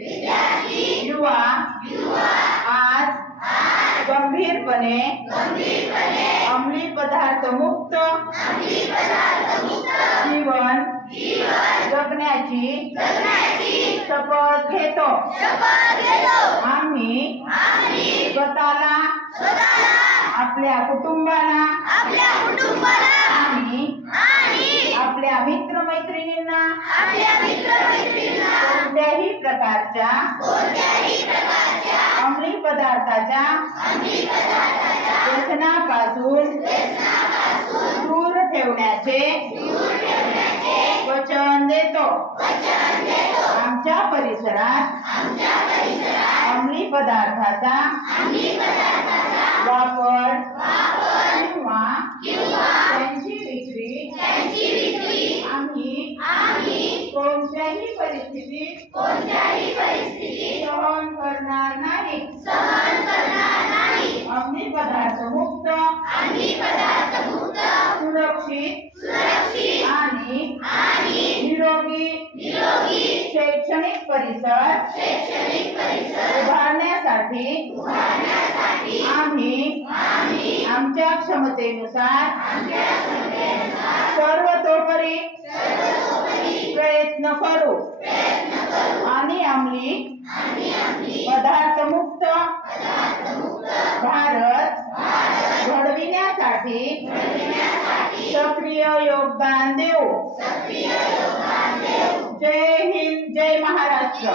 युवा आज गंभीरपणे अंमली पदार्थ मुक्त जीवन जगण्याची शपथ घेतो। आम्ही स्वतःला आपल्या कुटुंबाला आणि आपल्या मित्रमैत्रिणींना कोणत्याही प्रकारच्या अंमली पदार्थाच्या व्यसनापासून दूर ठेवण्याचे वचन देतो। आमच्या परिसरात अंमली पदार्थाचा वापर किंवा त्यांची विक्री आम्ही कोणत्याही परिस्थितीत सहन करणार नाही। अंमली पदार्थ मुक्त सुरक्षित आणि निरोगी शैक्षणिक परिसर उभारण्यासाठी आम्ही आमच्या क्षमतेनुसार सर्वतोपरी प्रयत्न करू आणि अंमली पदार्थ मुक्त भारत घडविण्यासाठी सक्रिय योगदान देऊ। जय हिंद, जय महाराष्ट्र।